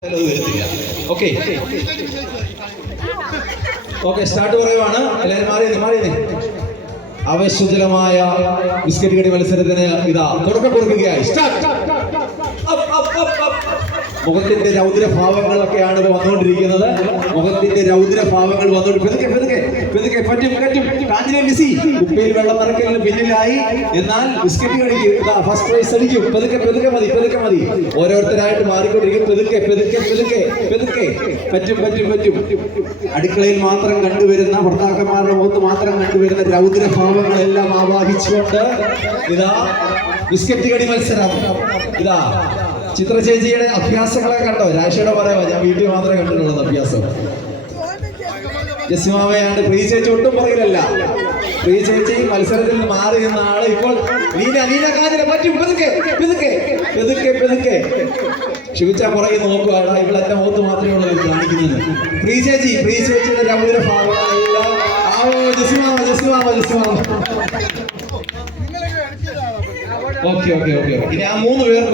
Okay start പറയുവാണ്. എല്ലാവരും മാറി ആവേശോജ്വലമായ ബിസ്ക്കറ്റ് കടി മത്സരത്തിന് ഇതാ തുടക്കം കൊടുക്കുകയായി. മുഖത്തിന്റെ രൗദ്രഭാവങ്ങളൊക്കെയാണ് ഇപ്പോൾ വന്നുകൊണ്ടിരിക്കുന്നത്. മുഖത്തിന്റെ രൗദ്രഭാവങ്ങൾ വന്നുകൊണ്ട് പെതുക്കെ പറ്റും. കുപ്പിയിൽ വെള്ളം നിറയ്ക്കലിന് പിന്നിലായി. എന്നാൽ ബിസ്ക്കറ്റ് കടിക്ക് ഫസ്റ്റ് പ്രൈസ് അടിക്കും. പെതുക്കെ മതി. ഓരോരുത്തരായിട്ട് മാറിക്കൊണ്ടിരിക്കും. പെതുക്കെ പറ്റും. അടുക്കളയിൽ മാത്രം കണ്ടുവരുന്ന, ഭർത്താക്കന്മാരുടെ മുഖത്ത് മാത്രം കണ്ടുവരുന്ന രൗദ്രഭാവങ്ങളെല്ലാം ആവാഹിച്ചുകൊണ്ട് ഇതാ ബിസ്ക്കറ്റ് കടി മത്സരം. ഇതാ ചിത്ര ചേച്ചിയുടെ അഭ്യാസങ്ങളെ കണ്ടോ? രാശിയുടെ പറയാമോ? ഞാൻ വീട്ടിൽ മാത്രമേ കണ്ടിട്ടുള്ളത് അഭ്യാസം. ജസിമാമയാണ്. പ്രീ ചേച്ചി ഒട്ടും പുറകിലല്ല. പ്രീ ചേച്ചി മത്സരത്തിൽ നിന്ന് മാറി നിന്ന ആള് ഇപ്പോൾ നീന കാതിരെ പറ്റും. പെതുക്കെ ക്ഷമിച്ച പുറകെ നോക്കുകയാണ്. ഇവിടെ എന്റെ മുഖത്ത് മാത്രമേ ഉള്ളത് കാണിക്കുന്നത്. പ്രീ ചേച്ചിയുടെ രൗദ്ര ഭാവങ്ങളെല്ലാം ജസിമാമ ഓക്കെ ഇനി ആ 3 പേർക്ക്